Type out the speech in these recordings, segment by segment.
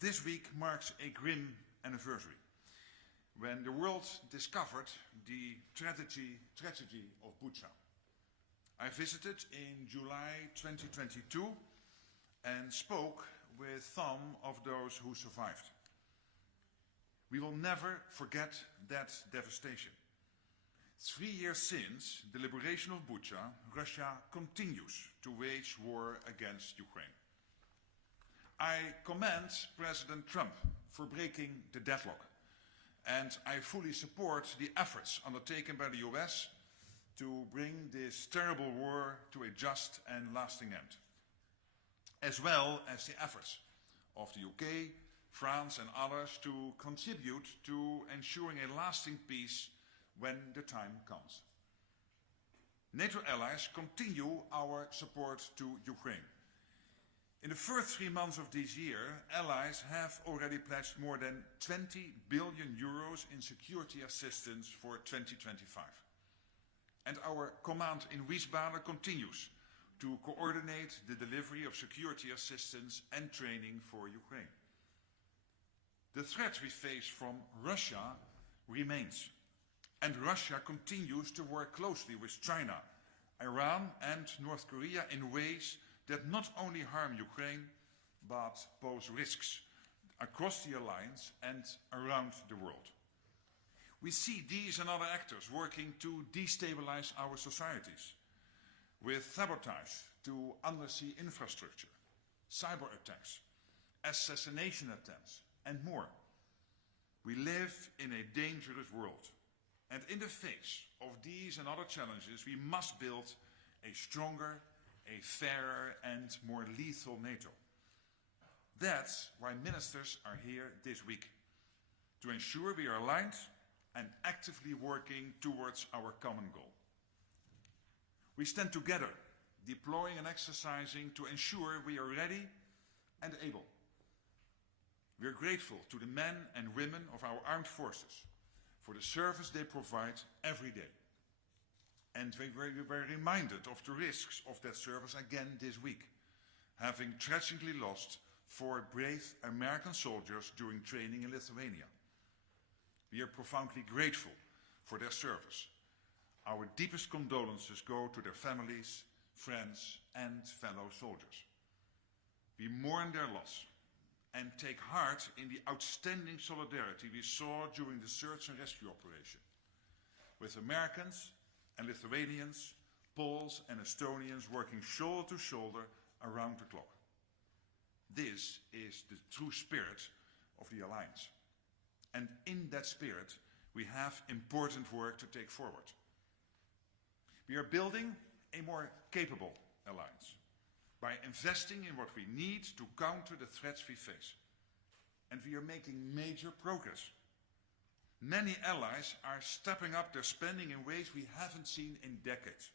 This week marks a grim anniversary when the world discovered the tragedy of Bucha. I visited in July 2022 and spoke with some of those who survived. We will never forget that devastation. 3 years since the liberation of Bucha, Russia continues to wage war against Ukraine. I commend President Trump for breaking the deadlock, and I fully support the efforts undertaken by the US to bring this terrible war to a just and lasting end, as well as the efforts of the UK, France and others to contribute to ensuring a lasting peace when the time comes. NATO allies continue our support to Ukraine. In the first 3 months of this year, allies have already pledged more than 20 billion euros in security assistance for 2025. And our command in Wiesbaden continues to coordinate the delivery of security assistance and training for Ukraine. The threat we face from Russia remains, and Russia continues to work closely with China, Iran and North Korea in ways that not only harm Ukraine, but pose risks across the alliance and around the world. We see these and other actors working to destabilize our societies, with sabotage to undersea infrastructure, cyber attacks, assassination attempts, and more. We live in a dangerous world, and in the face of these and other challenges, we must build a stronger, a fairer and more lethal NATO. That's why ministers are here this week, to ensure we are aligned and actively working towards our common goal. We stand together, deploying and exercising to ensure we are ready and able. We are grateful to the men and women of our armed forces for the service they provide every day. And we were reminded of the risks of that service again this week, having tragically lost 4 brave American soldiers during training in Lithuania. We are profoundly grateful for their service. Our deepest condolences go to their families, friends, and fellow soldiers. We mourn their loss and take heart in the outstanding solidarity we saw during the search and rescue operation, with Americans and Lithuanians, Poles and Estonians working shoulder to shoulder around the clock. This is the true spirit of the alliance. And in that spirit, we have important work to take forward. We are building a more capable alliance by investing in what we need to counter the threats we face. And we are making major progress. Many allies are stepping up their spending in ways we haven't seen in decades.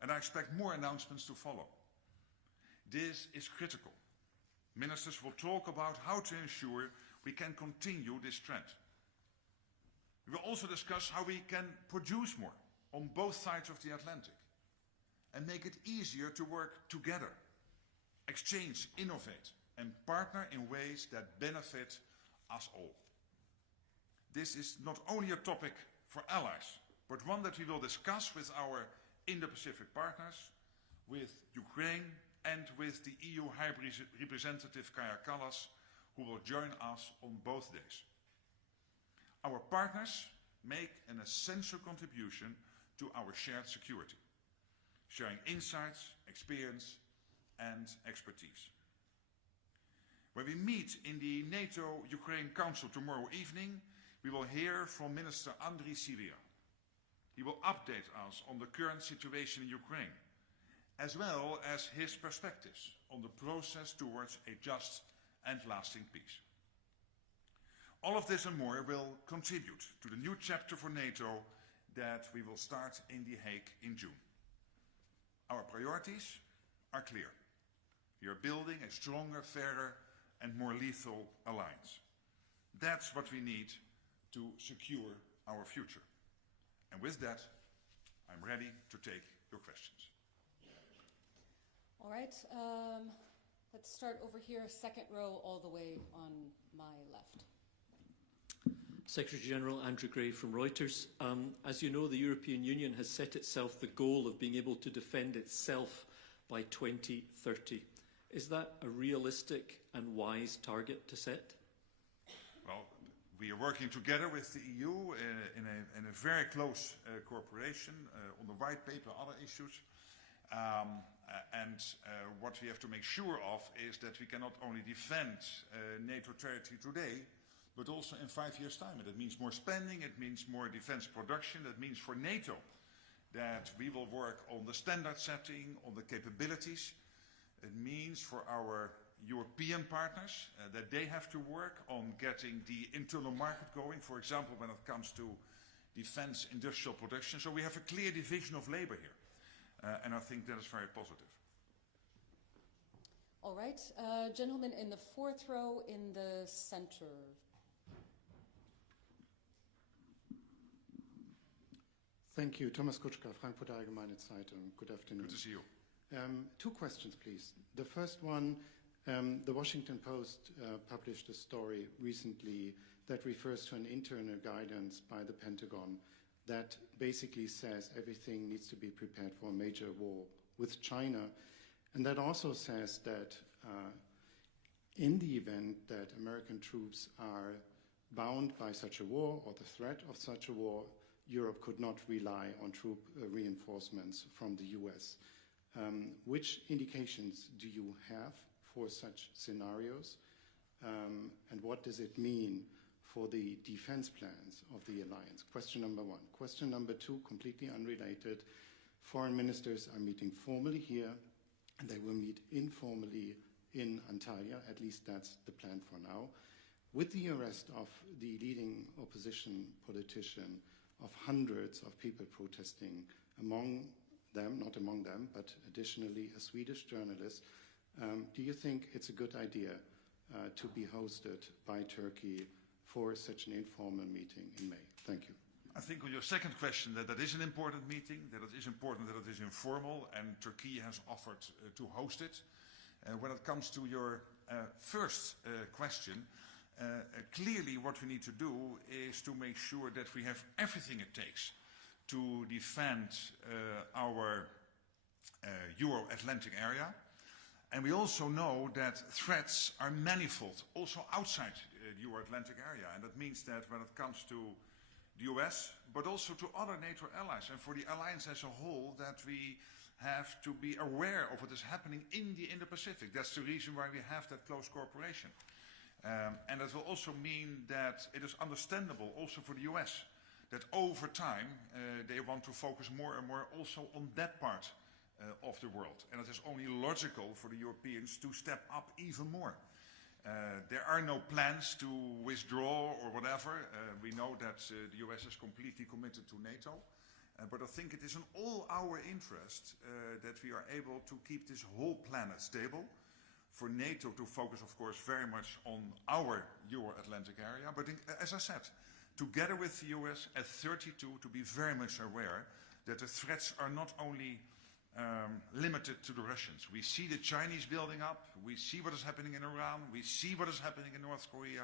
And I expect more announcements to follow. This is critical. Ministers will talk about how to ensure we can continue this trend. We will also discuss how we can produce more on both sides of the Atlantic and make it easier to work together, exchange, innovate, and partner in ways that benefit us all. This is not only a topic for allies, but one that we will discuss with our Indo-Pacific partners, with Ukraine, and with the EU High Representative Kaja Kallas, who will join us on both days. Our partners make an essential contribution to our shared security, sharing insights, experience, and expertise. When we meet in the NATO-Ukraine Council tomorrow evening, we will hear from Minister Andriy Sybiha. He will update us on the current situation in Ukraine, as well as his perspectives on the process towards a just and lasting peace. All of this and more will contribute to the new chapter for NATO that we will start in The Hague in June. Our priorities are clear. We are building a stronger, fairer, and more lethal alliance. That's what we need to secure our future. And with that, I'm ready to take your questions. All right. Let's start over here, second row, all the way on my left. Secretary General Andrew Gray from Reuters. As you know, the European Union has set itself the goal of being able to defend itself by 2030. Is that a realistic and wise target to set? Well, we are working together with the EU in a very close cooperation on the white paper, other issues. What we have to make sure of is that we can not only defend NATO territory today, but also in 5 years' time. And that means more spending, it means more defense production, that means for NATO that we will work on the standard setting, on the capabilities. It means for our European partners that they have to work on getting the internal market going, for example, when it comes to defense industrial production. So we have a clear division of labor here. And I think that is very positive. All right, gentlemen in the fourth row in the center. Thank you. Thomas Kutschka, Frankfurter Allgemeine Zeitung. Good afternoon. Good to see you. 2 questions, please. The first one, the Washington Post published a story recently that refers to an internal guidance by the Pentagon that basically says everything needs to be prepared for a major war with China. And that also says that in the event that American troops are bound by such a war or the threat of such a war, Europe could not rely on troop reinforcements from the US. Which indications do you have for such scenarios? And what does it mean for the defense plans of the alliance? Question number 1. Question number 2, completely unrelated. Foreign ministers are meeting formally here, and they will meet informally in Antalya. At least that's the plan for now. With the arrest of the leading opposition politician, of hundreds of people protesting, among them, not among them, but additionally a Swedish journalist, do you think it's a good idea to be hosted by Turkey for such an informal meeting in May? Thank you. I think on your second question that is an important meeting, that it is important that it is informal, and Turkey has offered to host it. When it comes to your first question, clearly what we need to do is to make sure that we have everything it takes to defend our Euro-Atlantic area. And we also know that threats are manifold, also outside the Euro-Atlantic area. And that means that when it comes to the US, but also to other NATO allies, and for the alliance as a whole, that we have to be aware of what is happening in the Indo-Pacific. That's the reason why we have that close cooperation. And that will also mean that it is understandable also for the US that over time they want to focus more and more also on that part of the world. And it is only logical for the Europeans to step up even more. There are no plans to withdraw or whatever. We know that the US is completely committed to NATO. But I think it is in all our interest that we are able to keep this whole planet stable. For NATO to focus, of course, very much on our Euro-Atlantic area. But as I said, together with the US at 32, to be very much aware that the threats are not only limited to the Russians. We see the Chinese building up. We see what is happening in Iran. We see what is happening in North Korea.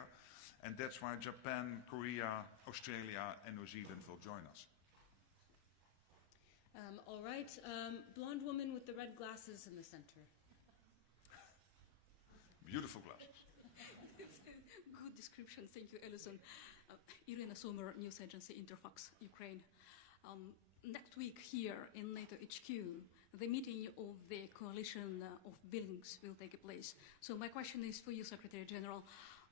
And that's why Japan, Korea, Australia, and New Zealand will join us. All right, blonde woman with the red glasses in the center. Beautiful glasses. Good description. Thank you, Alison. Irina Sommer, news agency Interfax, Ukraine. Next week here in NATO HQ, the meeting of the coalition of buildings will take place. So my question is for you, Secretary General,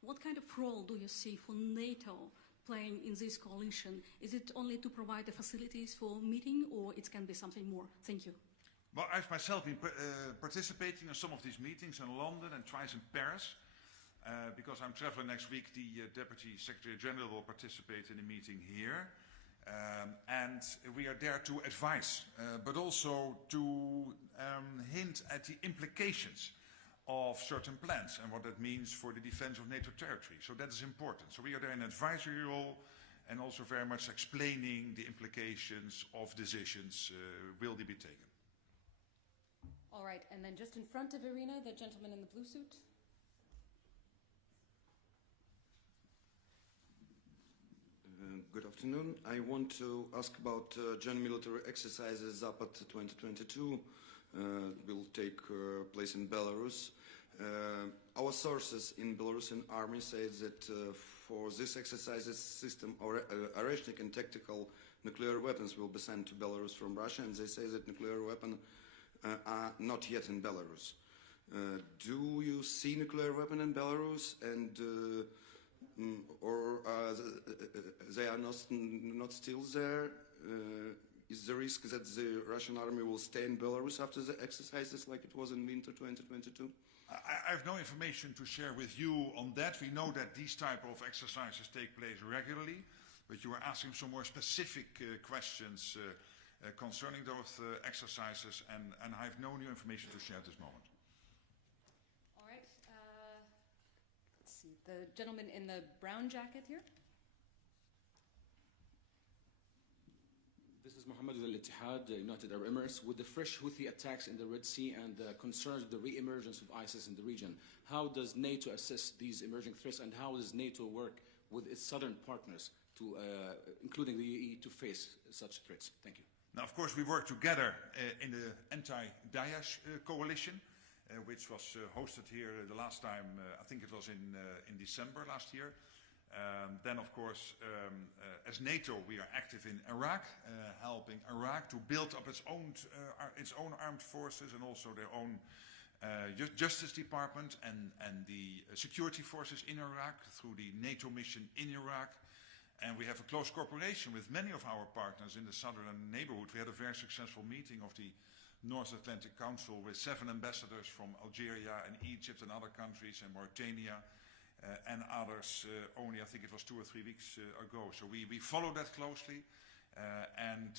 what kind of role do you see for NATO playing in this coalition? Is it only to provide the facilities for meeting, or it can be something more? Thank you. Well, I've myself been participating in some of these meetings in London and twice in Paris. Because I'm traveling next week, the Deputy Secretary General will participate in a meeting here. And we are there to advise, but also to hint at the implications of certain plans and what that means for the defense of NATO territory. So that is important. So we are there in an advisory role and also very much explaining the implications of decisions will they be taken. All right, and then just in front of Irina, the gentleman in the blue suit. Good afternoon. I want to ask about joint military exercises Zapad 2022 will take place in Belarus. Our sources in Belarusian army say that for this exercises, system Oreshnik and tactical nuclear weapons will be sent to Belarus from Russia, and they say that nuclear weapons are not yet in Belarus. Do you see nuclear weapon in Belarus, and or they are not still there? Is the risk that the Russian army will stay in Belarus after the exercises like it was in winter 2022? I have no information to share with you on that. We know that these type of exercises take place regularly, but you are asking some more specific questions concerning those exercises, and I have no new information to share at this moment. All right. Let's see. The gentleman in the brown jacket here. This is Mohammed al-Ittihad, United Arab Emirates. With the fresh Houthi attacks in the Red Sea and concerns of the re-emergence of ISIS in the region, how does NATO assess these emerging threats, and how does NATO work with its southern partners, including the UAE, to face such threats? Thank you. Now, of course, we work together in the anti-Daesh coalition, which was hosted here the last time, I think it was in December last year. Then, of course, as NATO, we are active in Iraq, helping Iraq to build up its own armed forces and also their own Justice Department and the security forces in Iraq through the NATO mission in Iraq. And we have a close cooperation with many of our partners in the southern neighborhood. We had a very successful meeting of the North Atlantic Council with 7 ambassadors from Algeria and Egypt and other countries, and Mauritania and others only, I think it was 2 or 3 weeks ago. So we follow that closely, and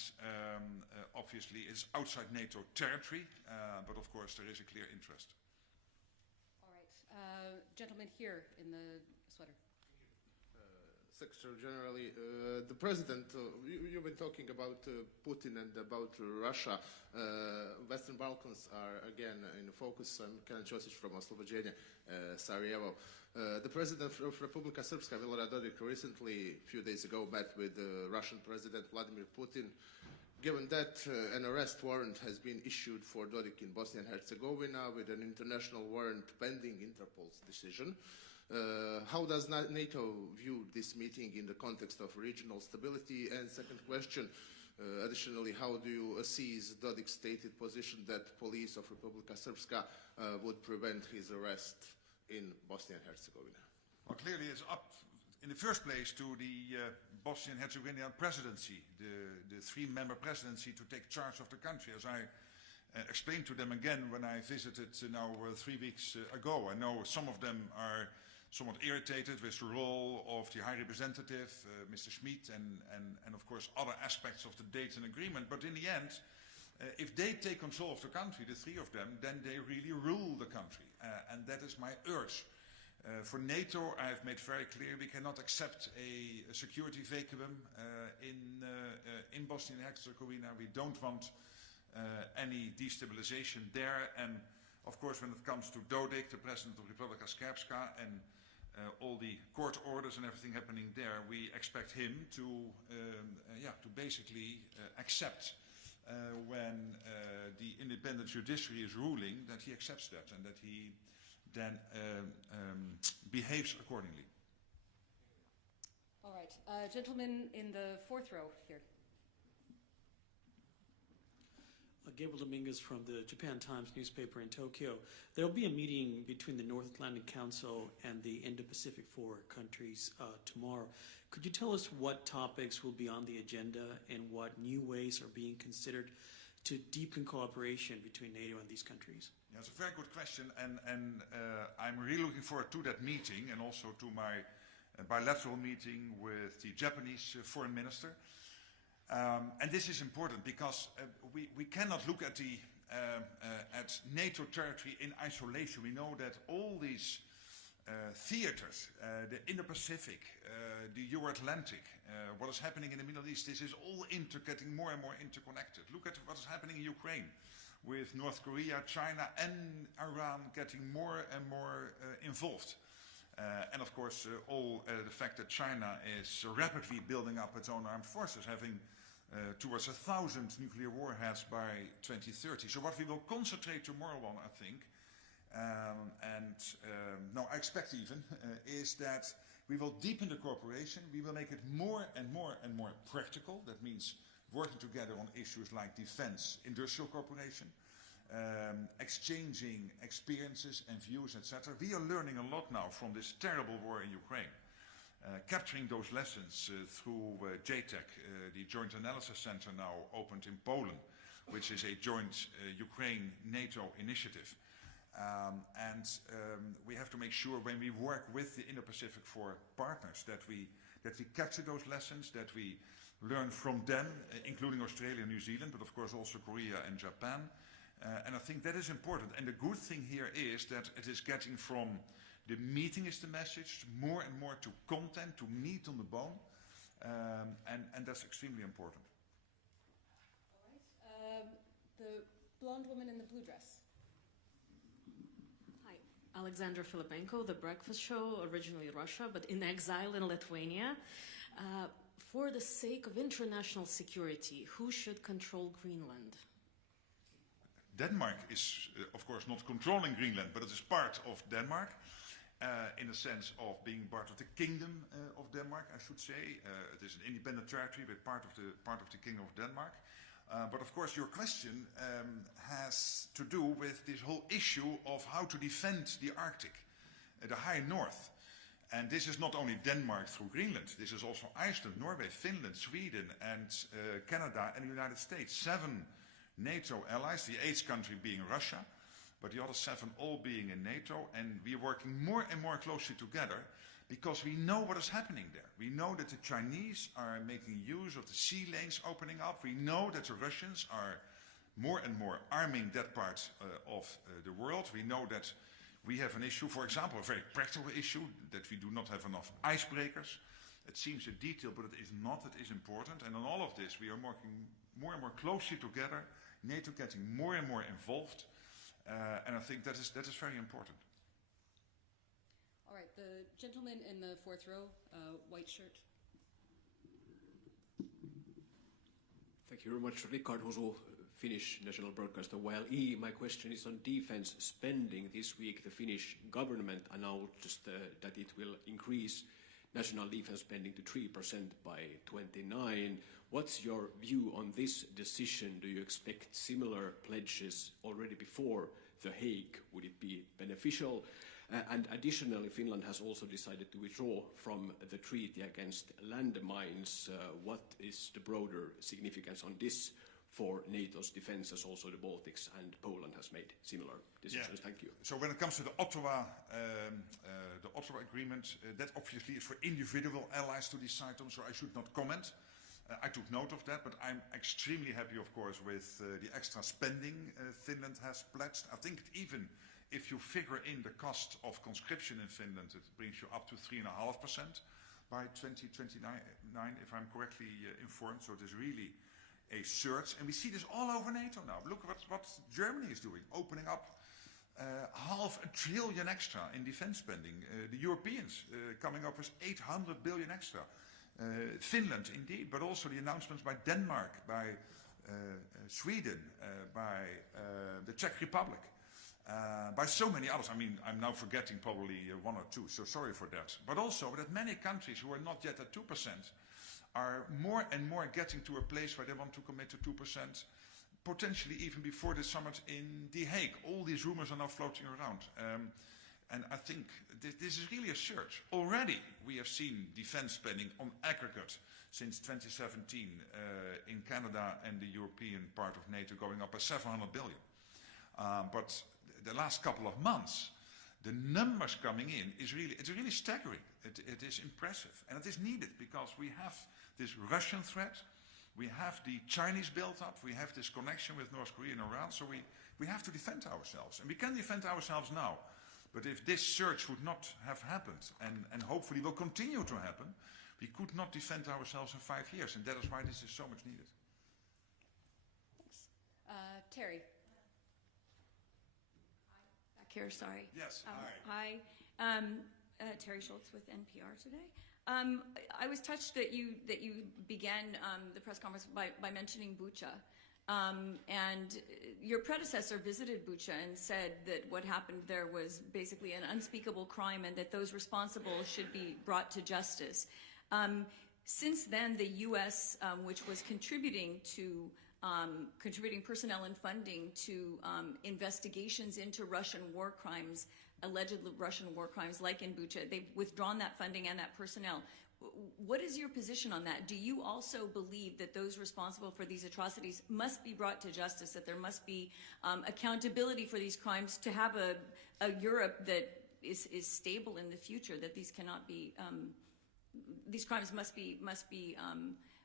obviously it's outside NATO territory, but of course there is a clear interest. All right. Gentleman here in the sweater. Secretary Generally, the President, you've been talking about Putin and about Russia. Western Balkans are again in focus. I'm Ken Josic from Oslobođenje, Sarajevo. The President of Republika Srpska, Milorad Dodik, recently, a few days ago, met with Russian President Vladimir Putin. Given that an arrest warrant has been issued for Dodik in Bosnia and Herzegovina with an international warrant pending Interpol's decision, how does NATO view this meeting in the context of regional stability? And second question, additionally, how do you assess Dodik's stated position that police of Republika Srpska would prevent his arrest in Bosnia and Herzegovina? Well, clearly it's up in the first place to the Bosnian and Herzegovina presidency, the 3-member presidency, to take charge of the country. As I explained to them again when I visited now 3 weeks ago, I know some of them are somewhat irritated with the role of the High Representative, Mr. Schmid, and of course other aspects of the Dayton Agreement. But in the end, if they take control of the country, the 3 of them, then they really rule the country. And that is my urge. For NATO, I have made very clear we cannot accept a security vacuum in Bosnia and Herzegovina. We don't want any destabilization there. And of course, when it comes to Dodik, the President of Republika Srpska, and all the court orders and everything happening there, we expect him to basically accept when the independent judiciary is ruling, that he accepts that and that he then behaves accordingly. All right. Gentleman in the 4th row here. Gabriel Dominguez from the Japan Times newspaper in Tokyo. There will be a meeting between the North Atlantic Council and the Indo-Pacific 4 countries tomorrow. Could you tell us what topics will be on the agenda and what new ways are being considered to deepen cooperation between NATO and these countries? Yeah, it's a very good question, and I'm really looking forward to that meeting and also to my bilateral meeting with the Japanese foreign minister. And this is important because we cannot look at NATO territory in isolation. We know that all these theaters, the Indo-Pacific, the Euro-Atlantic, what is happening in the Middle East, this is all getting more and more interconnected. Look at what is happening in Ukraine. with North Korea, China and Iran getting more and more involved. And of course, the fact that China is rapidly building up its own armed forces, having towards 1,000 nuclear warheads by 2030. So what we will concentrate tomorrow on, I think, no, I expect even, is that we will deepen the cooperation. We will make it more and more and more practical. That means working together on issues like defense, industrial cooperation, exchanging experiences and views, etc. We are learning a lot now from this terrible war in Ukraine. Capturing those lessons through JTEC, the Joint Analysis Center now opened in Poland, which is a joint Ukraine-NATO initiative. We have to make sure when we work with the Indo-Pacific Four partners that we capture those lessons, that we learn from them, including Australia and New Zealand, but of course also Korea and Japan. And I think that is important. And the good thing here is that it is getting from the meeting is the message, more and more to content, to meat on the bone, and that's extremely important. All right. The blonde woman in the blue dress. Hi, Alexandra Filipenko, The Breakfast Show, originally Russia, but in exile in Lithuania. For the sake of international security, who should control Greenland? Denmark is, of course, not controlling Greenland, but it is part of Denmark. In the sense of being part of the Kingdom of Denmark, I should say. It is an independent territory, but part of the Kingdom of Denmark. But of course, your question has to do with this whole issue of how to defend the Arctic, the high north. And this is not only Denmark through Greenland. This is also Iceland, Norway, Finland, Sweden, and Canada, and the United States. 7 NATO allies, the 8th country being Russia, but the other 7 all being in NATO, and we are working more and more closely together because we know what is happening there. We know that the Chinese are making use of the sea lanes opening up. We know that the Russians are more and more arming that part of the world. We know that we have an issue, for example, a very practical issue, that we do not have enough icebreakers. It seems a detail, but it is not. It is important. And on all of this, we are working more and more closely together, NATO getting more and more involved. And I think that is very important. All right, the gentleman in the 4th row, white shirt. Thank you very much, Rickard Husu, Finnish national broadcaster YLE. My question is on defense spending. This week, the Finnish government announced that it will increase national defense spending to 3% by 2029. What's your view on this decision? Do you expect similar pledges already before The Hague? Would it be beneficial? And additionally, Finland has also decided to withdraw from the treaty against landmines. What is the broader significance on this for NATO's defense, as also the Baltics and Poland has made similar decisions? Yeah. Thank you. So when it comes to the Ottawa Agreement, that obviously is for individual allies to decide on, so I should not comment. I took note of that, but I'm extremely happy, of course, with the extra spending Finland has pledged. I think even if you figure in the cost of conscription in Finland, it brings you up to 3.5% by 2029, if I'm correctly informed. So it is really a surge. And we see this all over NATO now. Look what Germany is doing, opening up $500 billion extra in defense spending. The Europeans coming up with 800 billion extra. Finland, indeed, but also the announcements by Denmark, by Sweden, by the Czech Republic, by so many others. I mean, I'm now forgetting probably 1 or 2, so sorry for that. But also that many countries who are not yet at 2% are more and more getting to a place where they want to commit to 2%, potentially even before the summit in The Hague. All these rumors are now floating around. And I think this is really a surge. Already we have seen defense spending on aggregate since 2017 in Canada and the European part of NATO going up by 700 billion. But the last couple of months, the numbers coming in it's really staggering. It is impressive. And it is needed because we have this Russian threat. We have the Chinese build-up. We have this connection with North Korea and Iran. So we have to defend ourselves. And we can defend ourselves now. But if this surge would not have happened, and hopefully will continue to happen, we could not defend ourselves in 5 years. And that is why this is so much needed. Thanks. Terry. Keir, sorry. Yes, hi. Terry Schultz with NPR today. I was touched that you began the press conference by mentioning Bucha. And your predecessor visited Bucha and said that what happened there was basically an unspeakable crime and that those responsible should be brought to justice. Since then, the U.S., which was contributing personnel and funding to investigations into Russian war crimes, alleged Russian war crimes like in Bucha, they've withdrawn that funding and that personnel. What is your position on that? Do you also believe that those responsible for these atrocities must be brought to justice, that there must be accountability for these crimes to have a Europe that is stable in the future, that these cannot be, these crimes must be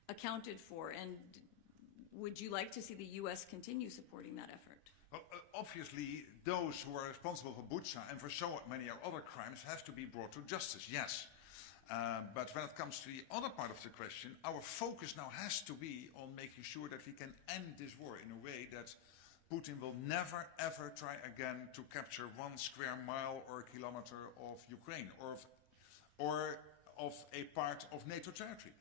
accounted for? And would you like to see the U.S. continue supporting that effort? Well, obviously, those who are responsible for Bucha and for so many other crimes have to be brought to justice, yes. But when it comes to the other part of the question, our focus now has to be on making sure that we can end this war in a way that Putin will never ever try again to capture 1 square mile or kilometer of Ukraine or of a part of NATO territory.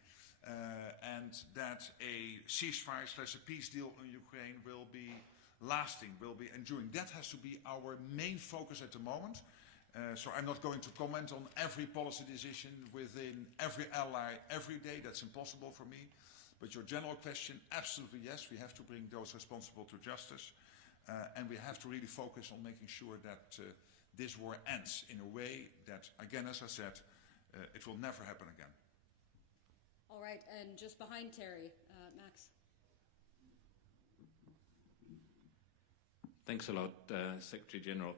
And that a ceasefire / a peace deal in Ukraine will be lasting, will be enduring. That has to be our main focus at the moment. So I'm not going to comment on every policy decision within every ally every day. That's impossible for me. But your general question, absolutely yes, we have to bring those responsible to justice. And we have to really focus on making sure that this war ends in a way that, again, as I said, it will never happen again. All right, and just behind Terry, Max. Thanks a lot, Secretary General.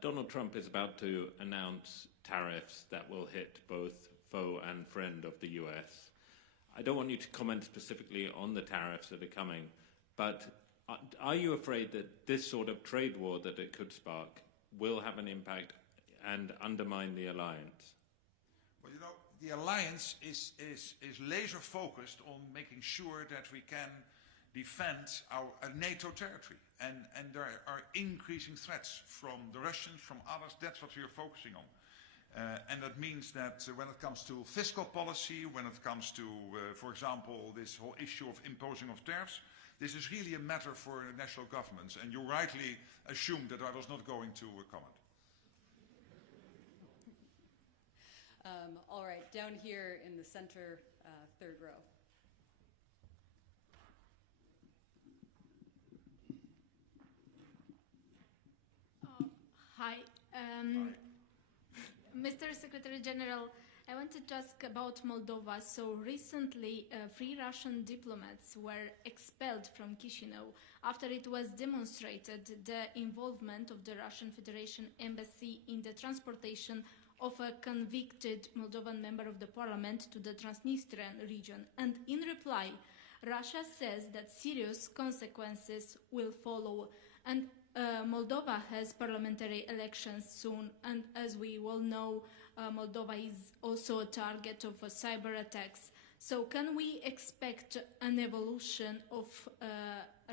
Donald Trump is about to announce tariffs that will hit both foe and friend of the US. I don't want you to comment specifically on the tariffs that are coming, but are you afraid that this sort of trade war that it could spark will have an impact and undermine the alliance? Well, you know, the alliance is laser focused on making sure that we can defend our NATO territory. And there are increasing threats from the Russians, from others. That's what we are focusing on. And that means that when it comes to fiscal policy, when it comes to, for example, this whole issue of imposing of tariffs, this is really a matter for national governments. And you rightly assumed that I was not going to comment. All right, down here in the center, third row. Hi. Mr. Secretary General, I wanted to ask about Moldova. So recently, 3 Russian diplomats were expelled from Chisinau after it was demonstrated the involvement of the Russian Federation embassy in the transportation of a convicted Moldovan member of the parliament to the Transnistrian region. And in reply, Russia says that serious consequences will follow. And Moldova has parliamentary elections soon, and as we all know, Moldova is also a target of cyber attacks. So can we expect an evolution of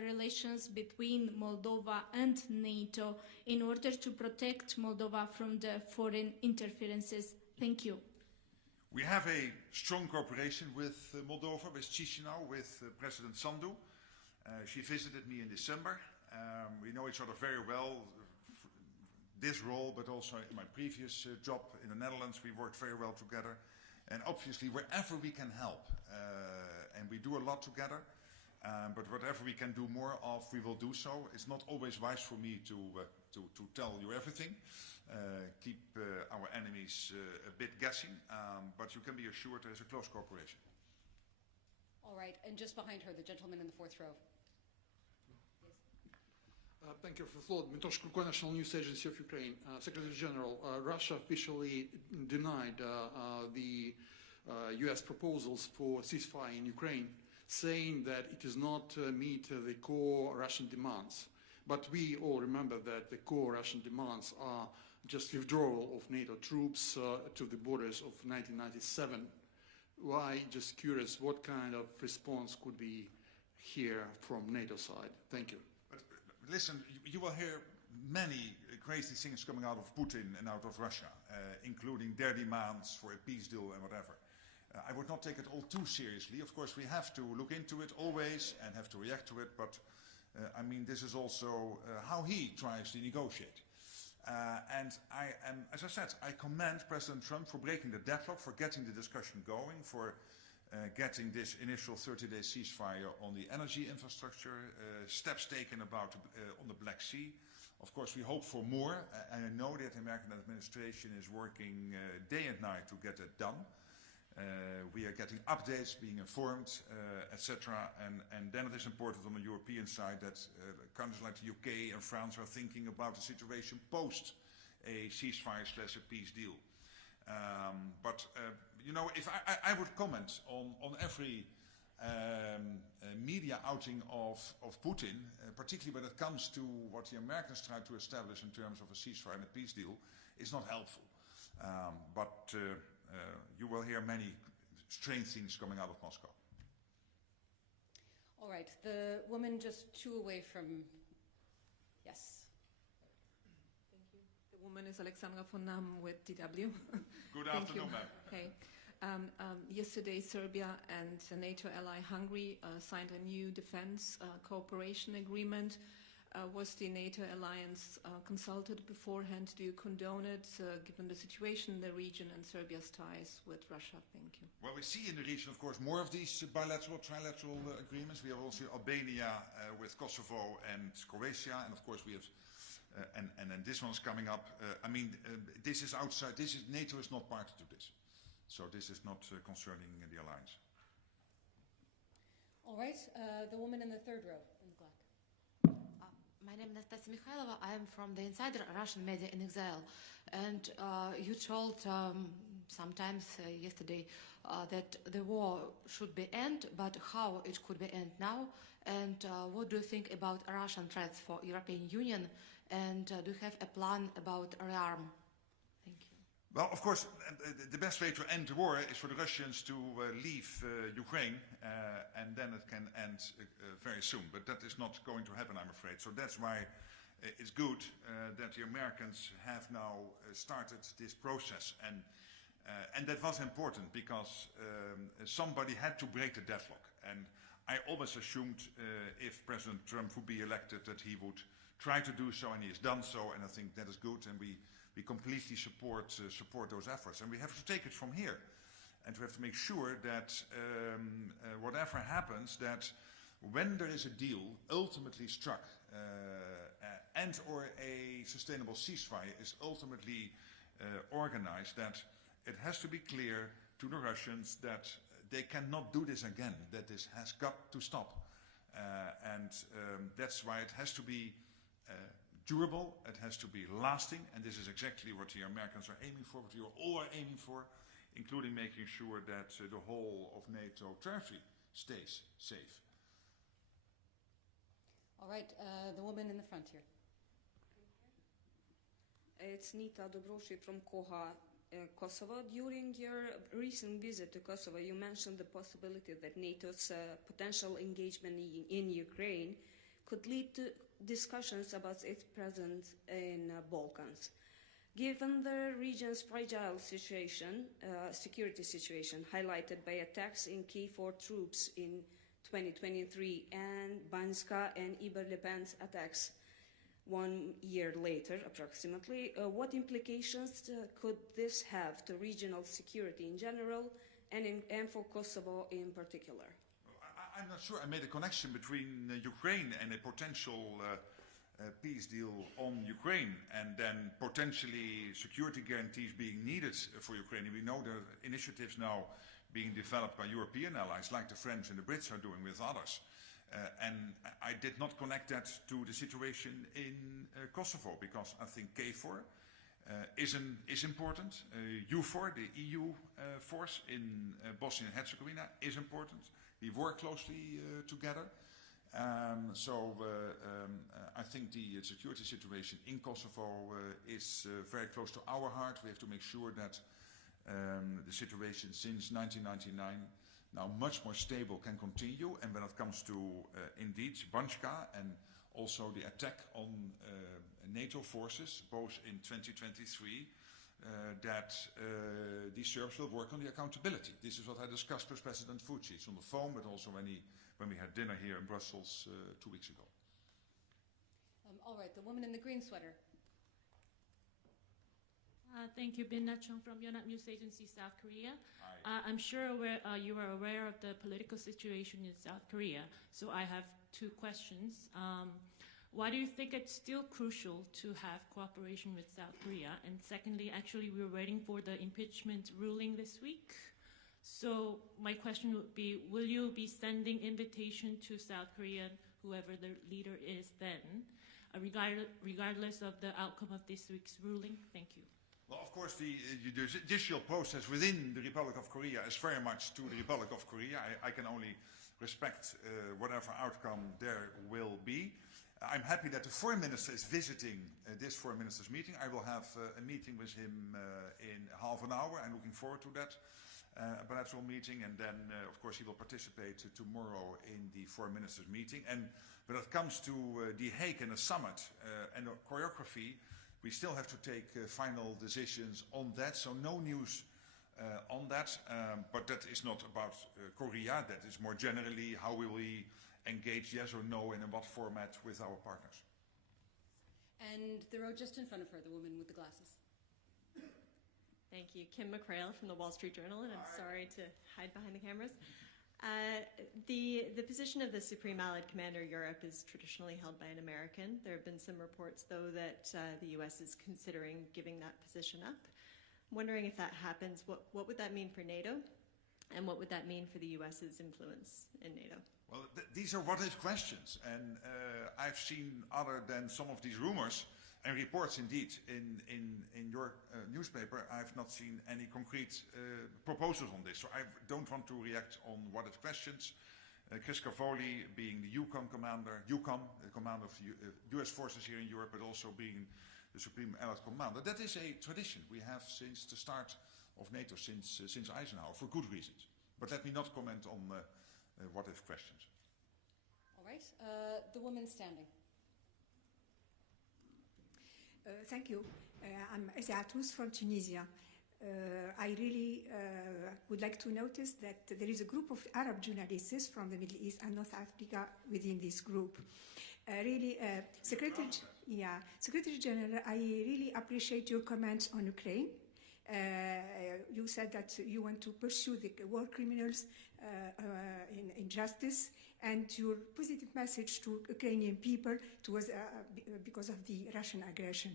relations between Moldova and NATO in order to protect Moldova from the foreign interferences? Thank you. We have a strong cooperation with Moldova, with Chisinau, with President Sandu. She visited me in December. We know each other very well, this role, but also in my previous job in the Netherlands, we worked very well together. And obviously, wherever we can help, and we do a lot together, but whatever we can do more of, we will do so. It's not always wise for me to tell you everything, keep our enemies a bit guessing, but you can be assured there is a close cooperation. All right, and just behind her, the gentleman in the fourth row. Thank you for the floor. Dmytro Shkurko, National News Agency of Ukraine. Secretary General, Russia officially denied the US proposals for ceasefire in Ukraine, saying that it does not meet the core Russian demands. But we all remember that the core Russian demands are just withdrawal of NATO troops to the borders of 1997. Why, just curious, what kind of response could be here from NATO side? Thank you. Listen, you will hear many crazy things coming out of Putin and out of Russia, including their demands for a peace deal and whatever. I would not take it all too seriously. Of course, we have to look into it always and have to react to it, but I mean, this is also how he tries to negotiate. And I am, as I said, I commend President Trump for breaking the deadlock, for getting the discussion going, for getting this initial 30-day ceasefire on the energy infrastructure, steps taken on the Black Sea. Of course, we hope for more, and I know that the American administration is working day and night to get it done. We are getting updates, being informed, etc. And then it is important on the European side that countries like the UK and France are thinking about the situation post a ceasefire/a peace deal. But you know, if I would comment on every media outing of Putin, particularly when it comes to what the Americans try to establish in terms of a ceasefire and a peace deal, it's not helpful. But you will hear many strange things coming out of Moscow. All right, the woman just two away from, yes. Thank you. The woman is Alexandra von Nam with DW. Good afternoon, ma'am. Okay. Yesterday, Serbia and the NATO ally Hungary signed a new defense cooperation agreement. Was the NATO alliance consulted beforehand? Do you condone it, given the situation in the region and Serbia's ties with Russia? Thank you. Well, we see in the region, of course, more of these bilateral, trilateral agreements. We have also Albania with Kosovo and Croatia, and of course we have, and then this one's coming up. I mean, this is outside. NATO is not part to this, so this is not concerning the alliance. All right, the woman in the third row in the black. My name is Nastasia Mikhailova. I am from the Insider, Russian Media in Exile. And you told sometimes yesterday that the war should be end, but how it could be end now? And what do you think about Russian threats for European Union? And do you have a plan about rearm? Thank you. Well, of course, the best way to end the war is for the Russians to leave Ukraine, and then it can end very soon. But that is not going to happen, I'm afraid. So that's why it's good that the Americans have now started this process. And that was important because somebody had to break the deadlock. And I always assumed if President Trump would be elected that he would try to do so, and he has done so, and I think that is good. And we completely support those efforts, and we have to take it from here, and we have to make sure that whatever happens, that when there is a deal ultimately struck and or a sustainable ceasefire is ultimately organized, that it has to be clear to the Russians that they cannot do this again, that this has got to stop, and that's why it has to be durable, it has to be lasting, and this is exactly what the Americans are aiming for, what we all are aiming for, including making sure that the whole of NATO territory stays safe. All right, the woman in the front here. It's Nita Dobroshi from Koha, Kosovo. During your recent visit to Kosovo, you mentioned the possibility that NATO's potential engagement in Ukraine could lead to discussions about its presence in Balkans. Given the region's fragile situation, security situation, highlighted by attacks in KFOR troops in 2023 and Banska and Iberlepens attacks 1 year later, approximately, what implications could this have to regional security in general and for Kosovo in particular? I'm not sure I made a connection between Ukraine and a potential peace deal on Ukraine, and then potentially security guarantees being needed for Ukraine. We know there are initiatives now being developed by European allies, like the French and the Brits are doing with others. And I did not connect that to the situation in Kosovo, because I think KFOR is important. EUFOR, the EU force in Bosnia and Herzegovina, is important. We work closely together. I think the security situation in Kosovo is very close to our heart. We have to make sure that the situation since 1999, now much more stable, can continue. And when it comes to, indeed, Banjka and also the attack on NATO forces, both in 2023, that these Serbs will work on the accountability. This is what I discussed with President Vučić on the phone, but also when we had dinner here in Brussels 2 weeks ago. All right, the woman in the green sweater. Thank you, Bin Na-chung from Yonhap News Agency, South Korea. I'm sure you are aware of the political situation in South Korea, so I have 2 questions. Why do you think it's still crucial to have cooperation with South Korea? And secondly, actually, we're waiting for the impeachment ruling this week. So my question would be, will you be sending invitation to South Korea, whoever the leader is then, regardless of the outcome of this week's ruling? Thank you. Well, of course, the judicial process within the Republic of Korea is very much to the Republic of Korea. I can only respect whatever outcome there will be. I'm happy that the foreign minister is visiting this foreign ministers meeting. I will have a meeting with him in half an hour. I'm looking forward to that bilateral meeting. And then, of course, he will participate tomorrow in the foreign ministers meeting. And when it comes to The Hague and the summit and the choreography, we still have to take final decisions on that. So no news on that. But that is not about Korea. That is more generally how will we engage, yes or no, and in what format with our partners. And the row just in front of her, the woman with the glasses. Thank you. Kim McCrail from the Wall Street Journal, and I'm sorry to hide behind the cameras. The position of the Supreme Allied Commander Europe is traditionally held by an American. There have been some reports, though, that the U.S. is considering giving that position up. I'm wondering if that happens, what would that mean for NATO? And what would that mean for the U.S.'s influence in NATO? Well, these are what-if questions, and I've seen, other than some of these rumors and reports, indeed, in your newspaper, I've not seen any concrete proposals on this. So I don't want to react on what-if questions. Chris Cavoli, being the EUCOM commander, the commander of U.S. forces here in Europe, but also being the Supreme Allied Commander, that is a tradition we have since the start of NATO, since Eisenhower, for good reasons. But let me not comment on what-if questions. All right, the woman standing. Thank you. I'm Asuntos from Tunisia. I really would like to notice that there is a group of Arab journalists from the Middle East and North Africa within this group. Secretary General, I really appreciate your comments on Ukraine. You said that you want to pursue the war criminals in justice, and your positive message to Ukrainian people was because of the Russian aggression.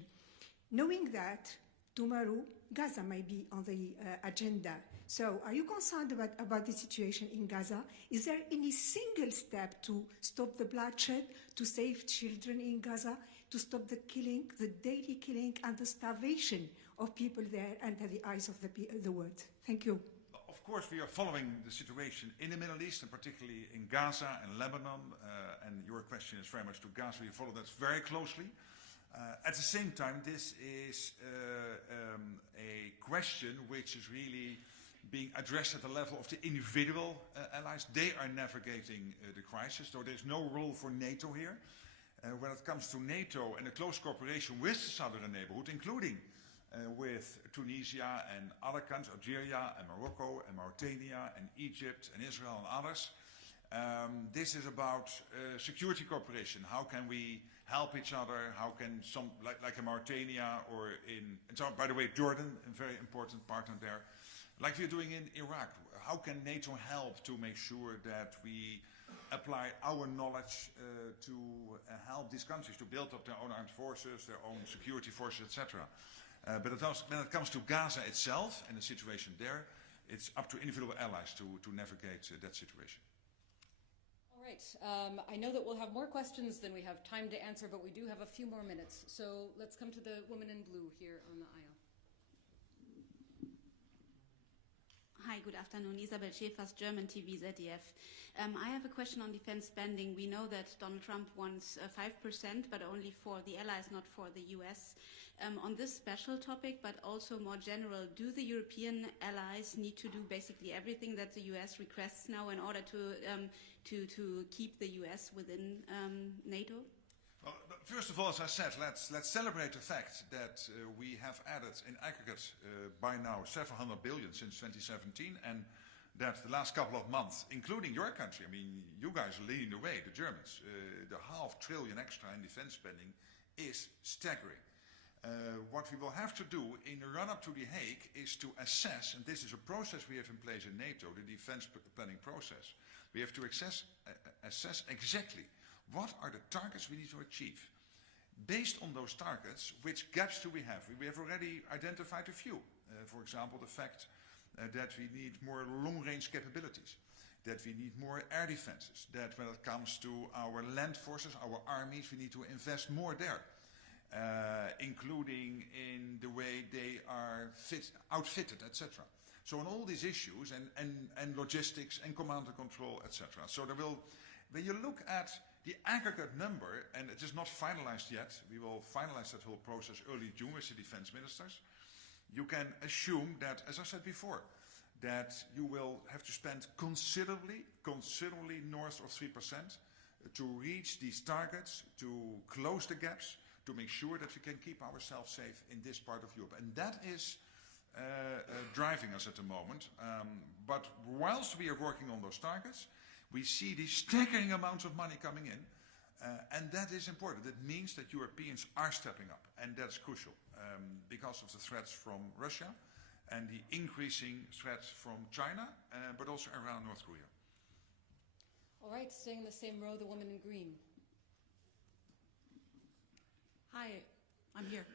Knowing that tomorrow Gaza might be on the agenda, so are you concerned about the situation in Gaza? Is there any single step to stop the bloodshed, to save children in Gaza, to stop the killing, the daily killing and the starvation of people there under the eyes of the world? Thank you. Of course, we are following the situation in the Middle East, and particularly in Gaza and Lebanon, and your question is very much to Gaza. We follow that very closely. At the same time, this is a question which is really being addressed at the level of the individual allies. They are navigating the crisis, so there's no role for NATO here. When it comes to NATO and the close cooperation with the southern neighborhood, including with Tunisia and other countries, Algeria and Morocco and Mauritania and Egypt and Israel and others, this is about security cooperation. How can we help each other? How can some, like in Mauritania or by the way, Jordan, a very important partner there, like we're doing in Iraq. How can NATO help to make sure that we apply our knowledge to help these countries to build up their own armed forces, their own security forces, etc. But when it comes to Gaza itself and the situation there, it's up to individual allies to navigate that situation. All right. I know that we'll have more questions than we have time to answer, but we do have a few more minutes. So let's come to the woman in blue here on the aisle. Hi, good afternoon. Isabel Schäfers, German TV ZDF. I have a question on defense spending. We know that Donald Trump wants 5%, but only for the allies, not for the US. On this special topic, but also more general, do the European allies need to do basically everything that the US requests now in order to keep the US within NATO? First of all, as I said, let's celebrate the fact that we have added in aggregate by now several hundred billion since 2017, and that the last couple of months, including your country, I mean, you guys are leading the way, the Germans, the $500 billion extra in defense spending is staggering. What we will have to do in the run-up to The Hague is to assess, and this is a process we have in place in NATO, the defense planning process. We have to assess exactly what are the targets we need to achieve. Based on those targets, which gaps do we have? We have already identified a few. For example, the fact that we need more long-range capabilities, that we need more air defenses, that when it comes to our land forces, our armies, we need to invest more there, including in the way they are outfitted, etc. So on all these issues, and logistics, and command and control, etc. So there will, when you look at the aggregate number, and it is not finalized yet, we will finalize that whole process early June with the defense ministers, you can assume that, as I said before, that you will have to spend considerably north of 3% to reach these targets, to close the gaps, to make sure that we can keep ourselves safe in this part of Europe. And that is driving us at the moment. But whilst we are working on those targets, we see these staggering amounts of money coming in, and that is important. It means that Europeans are stepping up, and that's crucial because of the threats from Russia and the increasing threats from China, but also around North Korea. All right, staying in the same row, the woman in green. Hi, I'm here.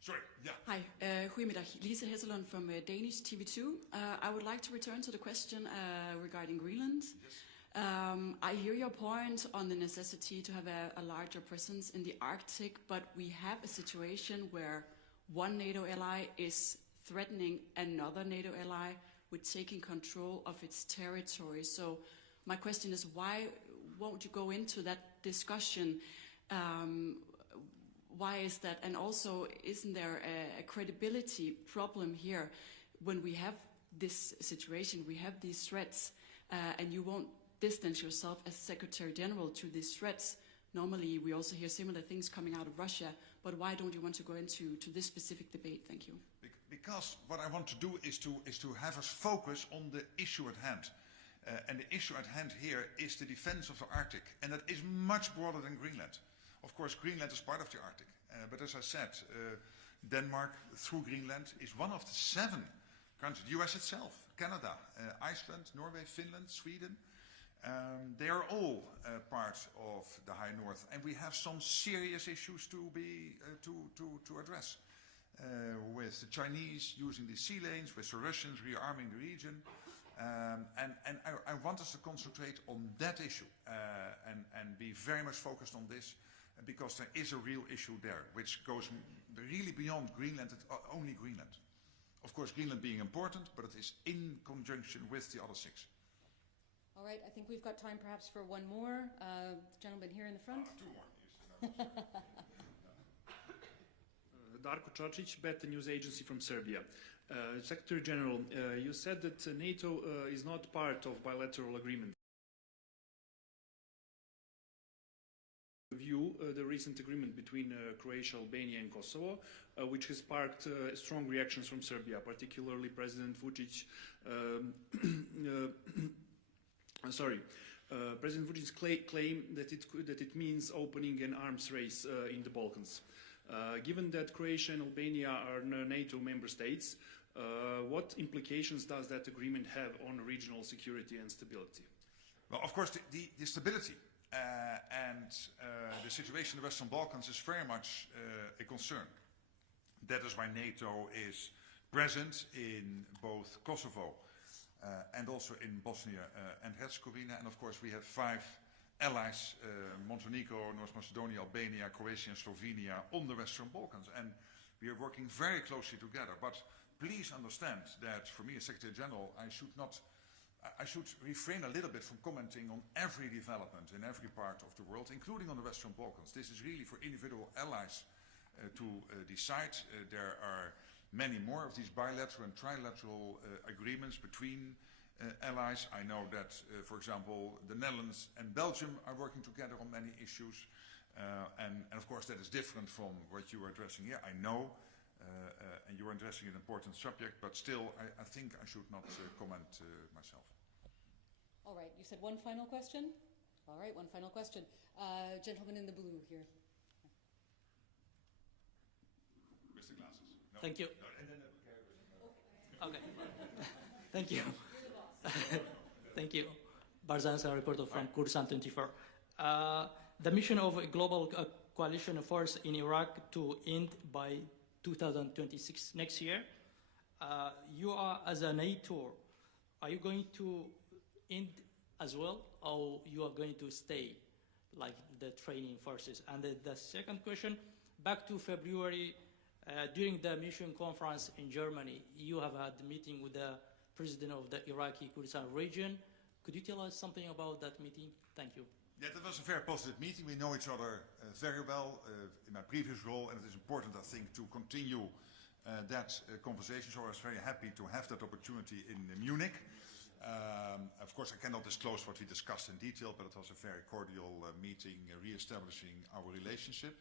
Sorry, yeah. Hi, goedemiddag. Lisa Hesselund from Danish TV2. I would like to return to the question regarding Greenland. Yes. I hear your point on the necessity to have a larger presence in the Arctic, but we have a situation where one NATO ally is threatening another NATO ally with taking control of its territory. So my question is, why won't you go into that discussion? Why is that? And also, isn't there a credibility problem here when we have this situation, we have these threats, and you won't distance yourself as Secretary General to these threats? Normally, we also hear similar things coming out of Russia, but why don't you want to go into this specific debate? Thank you. Because what I want to do is to have us focus on the issue at hand. And the issue at hand here is the defense of the Arctic, and that is much broader than Greenland. Of course, Greenland is part of the Arctic, but as I said, Denmark, through Greenland, is one of the 7 countries, the US itself, Canada, Iceland, Norway, Finland, Sweden. They are all part of the High North, and we have some serious issues to address. With the Chinese using the sea lanes, with the Russians rearming the region. And I want us to concentrate on that issue and be very much focused on this, because there is a real issue there, which goes really beyond Greenland, only Greenland. Of course, Greenland being important, but it is in conjunction with the other 6. All right, I think we've got time perhaps for one more. The gentleman here in the front. 2 more, yes. Darko Čačić, BETA News Agency from Serbia. Secretary General, you said that NATO is not part of bilateral agreement. View the recent agreement between Croatia, Albania and Kosovo, which has sparked strong reactions from Serbia, particularly President Vučić. President Vučić claimed that it means opening an arms race in the Balkans. Given that Croatia and Albania are NATO member states, what implications does that agreement have on regional security and stability? Well, of course, the stability and the situation in the Western Balkans is very much a concern. That is why NATO is present in both Kosovo and also in Bosnia and Herzegovina. And of course, we have 5 allies, Montenegro, North Macedonia, Albania, Croatia and Slovenia on the Western Balkans. And we are working very closely together. But please understand that for me as Secretary General, I should refrain a little bit from commenting on every development in every part of the world, including on the Western Balkans. This is really for individual allies to decide. There are many more of these bilateral and trilateral agreements between allies. I know that, for example, the Netherlands and Belgium are working together on many issues. And of course that is different from what you are addressing here, I know, and you are addressing an important subject, but still I think I should not comment myself. All right, you said one final question? All right, one final question. Gentleman in the blue here. Mr. Glasses. No. Thank you. No, and then okay. Thank you. Thank you. Barzan, a reporter from Kurdistan 24. The mission of a global coalition force in Iraq to end by 2026, next year. You are, as a NATO, are you going to end as well, or you are going to stay like the training forces? And the second question, back to February, during the mission conference in Germany, you have had a meeting with the president of the Iraqi Kurdistan region. Could you tell us something about that meeting? Thank you. Yeah, that was a very positive meeting. We know each other very well in my previous role, and it is important, I think, to continue that conversation. So I was very happy to have that opportunity in Munich. Of course, I cannot disclose what we discussed in detail, but it was a very cordial meeting, re-establishing our relationship.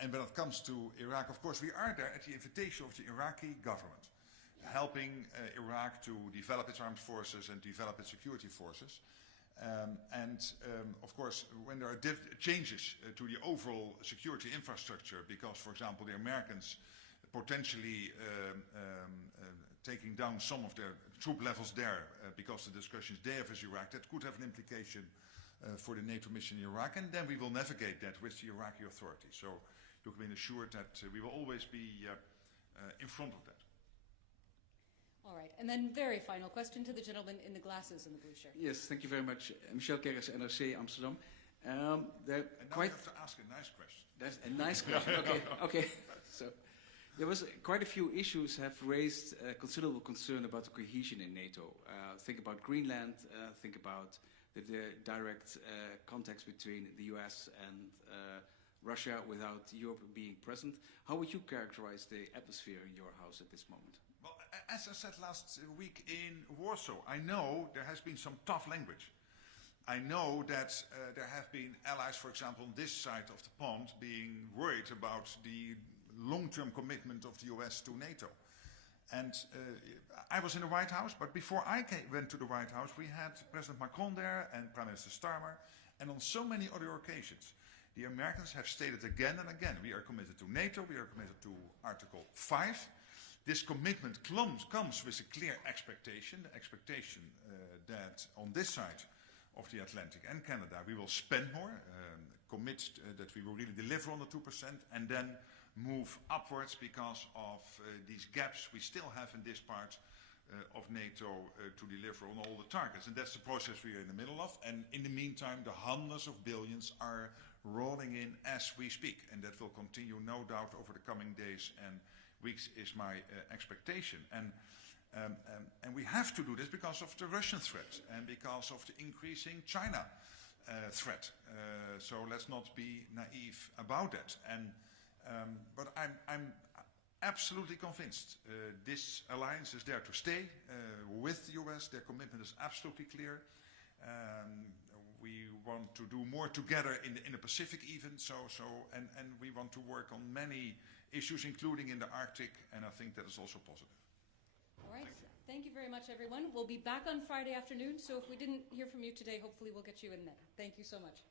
And when it comes to Iraq, of course, we are there at the invitation of the Iraqi government, helping Iraq to develop its armed forces and develop its security forces. Of course, when there are changes to the overall security infrastructure, because, for example, the Americans potentially taking down some of their troop levels there because the discussions they have with Iraq, that could have an implication for the NATO mission in Iraq, and then we will navigate that with the Iraqi authorities. So you can be assured that we will always be in front of that. All right, and then very final question to the gentleman in the glasses and the blue shirt. Yes, thank you very much. Michel Quieres, NRC Amsterdam. And now you have to ask a nice question. That's a nice question. Okay, okay. So there was quite a few issues have raised considerable concern about the cohesion in NATO. Think about Greenland. Think about the direct contacts between the US and Russia without Europe being present. How would you characterize the atmosphere in your house at this moment? Well, as I said last week in Warsaw, I know there has been some tough language. I know that there have been allies, for example, on this side of the pond, being worried about the long-term commitment of the US to NATO. And I was in the White House, but before I went to the White House, we had President Macron there and Prime Minister Starmer, and on so many other occasions. The Americans have stated again and again, we are committed to NATO, we are committed to Article 5. This commitment comes with a clear expectation, the expectation that on this side of the Atlantic and Canada we will spend more, commit that we will really deliver on the 2%, and then move upwards because of these gaps we still have in this part of NATO to deliver on all the targets. And that's the process we are in the middle of. And in the meantime, the hundreds of billions are rolling in as we speak. And that will continue, no doubt, over the coming days and weeks is my expectation. And we have to do this because of the Russian threat and because of the increasing China threat. So let's not be naive about that. But I'm absolutely convinced this alliance is there to stay with the US. Their commitment is absolutely clear. We want to do more together in the Pacific even. And we want to work on many issues, including in the Arctic. And I think that is also positive. All right. Thank you very much, everyone. We'll be back on Friday afternoon. So if we didn't hear from you today, hopefully we'll get you in then. Thank you so much.